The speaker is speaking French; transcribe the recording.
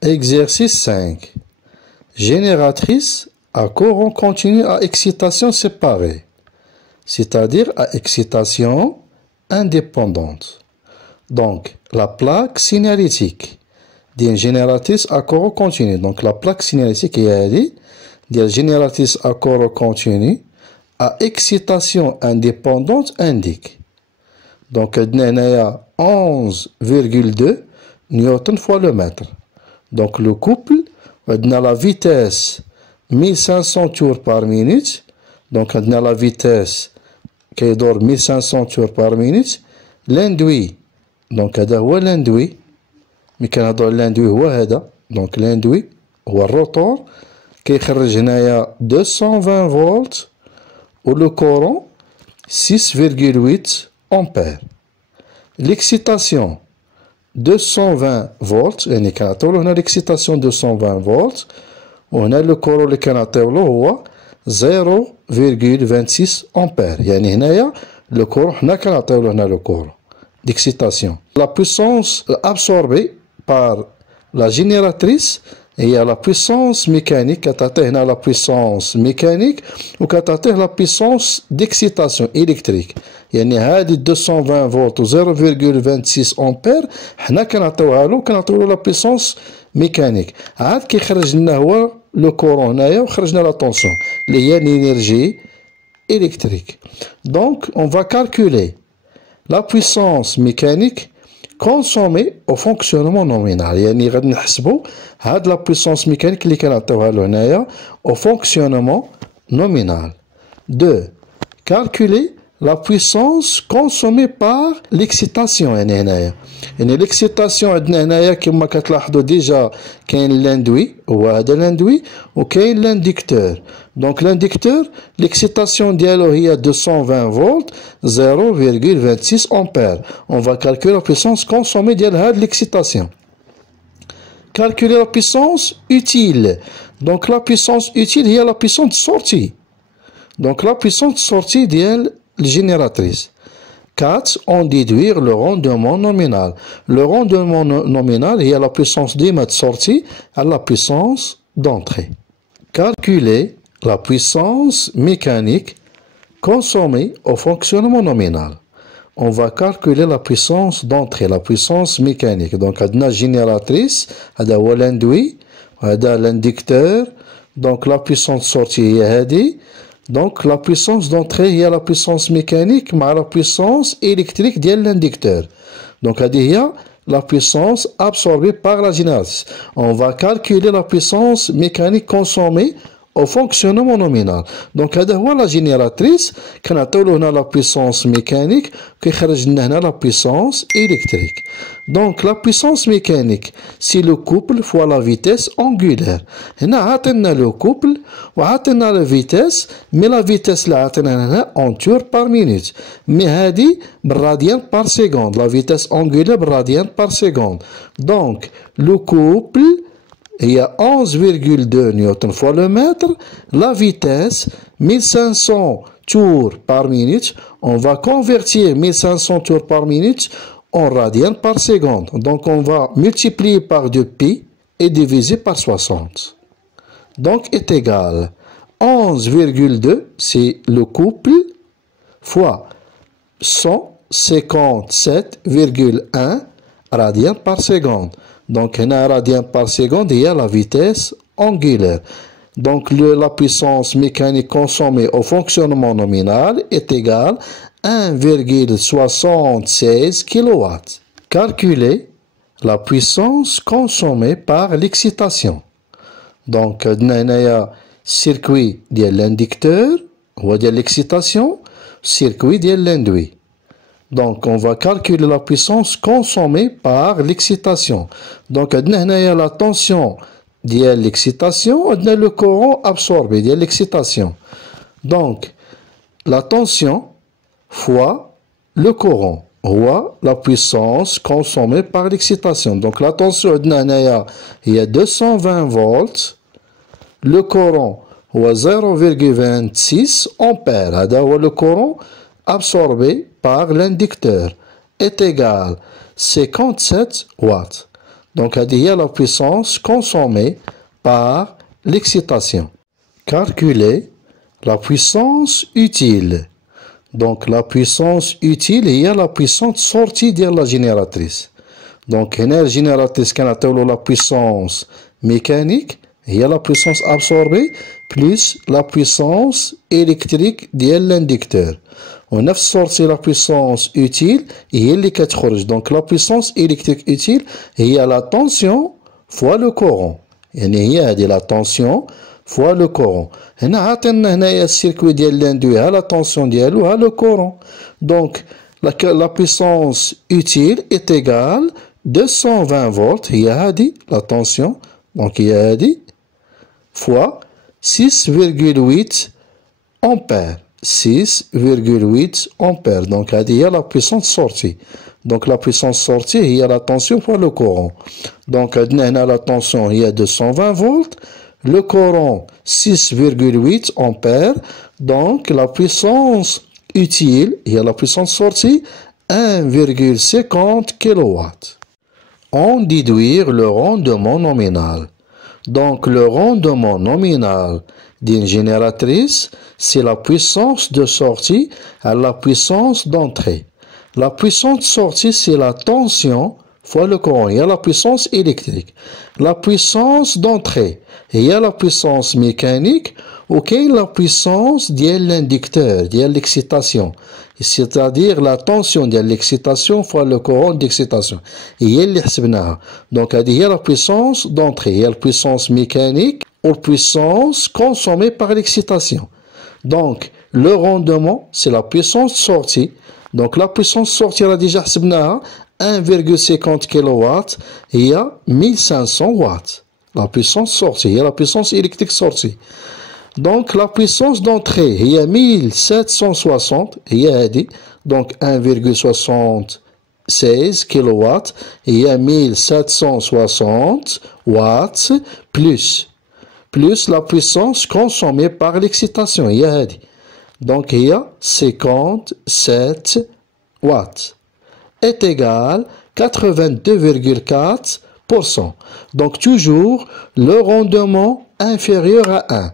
Exercice 5. Génératrice à courant continu à excitation séparée, c'est-à-dire à excitation indépendante. Donc, la plaque signalétique d'une génératrice à courant continu. Donc, la plaque signalétique est d'une génératrice à courant continu à excitation indépendante indique. Donc, il y a 11,2 newton fois le mètre. Donc, le couple, on a la vitesse 1500 tours par minute. Donc, on a la vitesse qui est de 1500 tours par minute. L'induit, donc, هذا هو l'induit. Mais كان هذا l'induit هو هذا. Donc, l'induit هو الروتور كيخرج هنايا 220 فولت و le courant 6,8 ampères. L'excitation 220 volts يعني كنعطيولو هنا l'excitation 220 volts وهنا لو كورون اللي كنعطيولو هو 0,26 ampères. يعني هنايا لو كورون حنا كنعطيولو هنا لو كورون d'excitation. La puissance absorbée par la génératrice هي la puissance mécanique كتعطيه هنا la puissance mécanique وكتعطيه la puissance d'excitation électrique. يعني هادي 220 فولت و 0,26 امبير حنا كنعطيوها له كنعطيو له la puissance mécanique. عاد كيخرج لنا هو لو كورون هنايا وخرجنا لا طونسيون اللي هي l'énergie électrique. Donc on va calculer la puissance mécanique consommée au fonctionnement nominal. يعني غادي نحسبوا هاد la puissance mécanique اللي كنعطيوها له هنايا au fonctionnement nominal. 2. Calculer la puissance consommée par l'excitation. يعني هنايا يعني l'excitation عندنا هنايا كما كتلاحظوا ديجا كاين l'induit هو هذا l'induit وكاين l'inducteur. Donc l'inducteur l'excitation ديالو هي 220 volts 0,26 ampères. On va calculer la puissance consommée ديال هاد l'excitation. Calculer la puissance utile. Donc la puissance utile هي la puissance de sortie. Donc la puissance de sortie ديال génératrice. 4. On déduire le rendement nominal. Le rendement nominal est la puissance de sortie à la puissance d'entrée. Calculer la puissance mécanique consommée au fonctionnement nominal. On va calculer la puissance d'entrée, la puissance mécanique. Donc, on a génératrice, on a l'induit, on a l'inducteur. Donc, la puissance de sortie est donc la puissance d'entrée est la puissance mécanique mais la puissance électrique de l'inducteur. Donc il y a la puissance absorbée par la génératrice. On va calculer la puissance mécanique consommée au fonctionnement nominal. Donc هذا هو la génératrice كنعطيولو هنا la puissance mécanique كيخرج لنا هنا la puissance électrique. Donc la puissance mécanique c'est le couple fois la vitesse angulaire. هنا عطينا le couple وعطينا la vitesse mais la vitesse اللي عطينا هنا en tours par minute. mais هذه بالراديان par seconde. La vitesse angulaire بالراديان par seconde. Donc le couple il y a 11,2 newton fois le mètre. La vitesse 1500 tours par minute. On va convertir 1500 tours par minute en radian par seconde. Donc on va multiplier par 2pi et diviser par 60. Donc est égal 11,2 c'est le couple fois 157,1 radian par seconde. Donc, un radian par seconde, il y a la vitesse angulaire. Donc, la puissance mécanique consommée au fonctionnement nominal est égale à 1,76 kW. Calculer la puissance consommée par l'excitation. Donc, il y a un circuit de l'inducteur ou de l'excitation, circuit de l'induit. Donc, on va calculer la puissance consommée par l'excitation. Donc, on a la tension de l'excitation, on a le courant absorbé de l'excitation. Donc, la tension fois le courant ou la puissance consommée par l'excitation. Donc, la tension, il y a 220 volts. Le courant, ou 0,26 ampères. Le courant absorbé par l'inducteur est égal à 57 watts. Donc, il y a la puissance consommée par l'excitation. Calculer la puissance utile. Donc, la puissance utile, il y a la puissance sortie de la génératrice. Donc, la génératrice, quand on a la puissance mécanique, il y a la puissance absorbée plus la puissance électrique de l'inducteur. On a sorti la puissance utile et il y a donc la puissance électrique utile, il y a la tension fois le courant. Il y a de la tension fois le courant. On a le circuit de l'induit à la tension dialou à le courant. Donc la puissance utile est égale 220 volts. Il y a la tension. Donc il y a fois 6,8 ampères. 6,8 ampères. Donc, il y a la puissance sortie. Donc, la puissance sortie, il y a la tension fois le courant. Donc, la tension, il y a 220 volts. Le courant, 6,8 ampères. Donc, la puissance utile, il y a la puissance sortie, 1,50 kW. On déduire le rendement nominal. Donc, le rendement nominal d'une génératrice, c'est la puissance de sortie à la puissance d'entrée. La puissance de sortie, c'est la tension fois le courant. Il y a la puissance électrique. La puissance d'entrée, il y a la puissance mécanique, ou la puissance de l'inducteur, de l'excitation. C'est-à-dire la tension de l'excitation fois le courant d'excitation. Donc, il y a la puissance d'entrée, il y a la puissance mécanique ou puissance consommée par l'excitation. Donc, le rendement, c'est la puissance sortie. Donc, la puissance sortie, on a déjà 1,50 kW, il y a 1500 watts. La puissance sortie, il y a la puissance électrique sortie. Donc, la puissance d'entrée, il y a 1760, il y a donc 1,76 kW, il y a 1760 watts, plus la puissance consommée par l'excitation, il y a donc il y a 57 watts, est égal 82,4%. Donc, toujours le rendement inférieur à 1.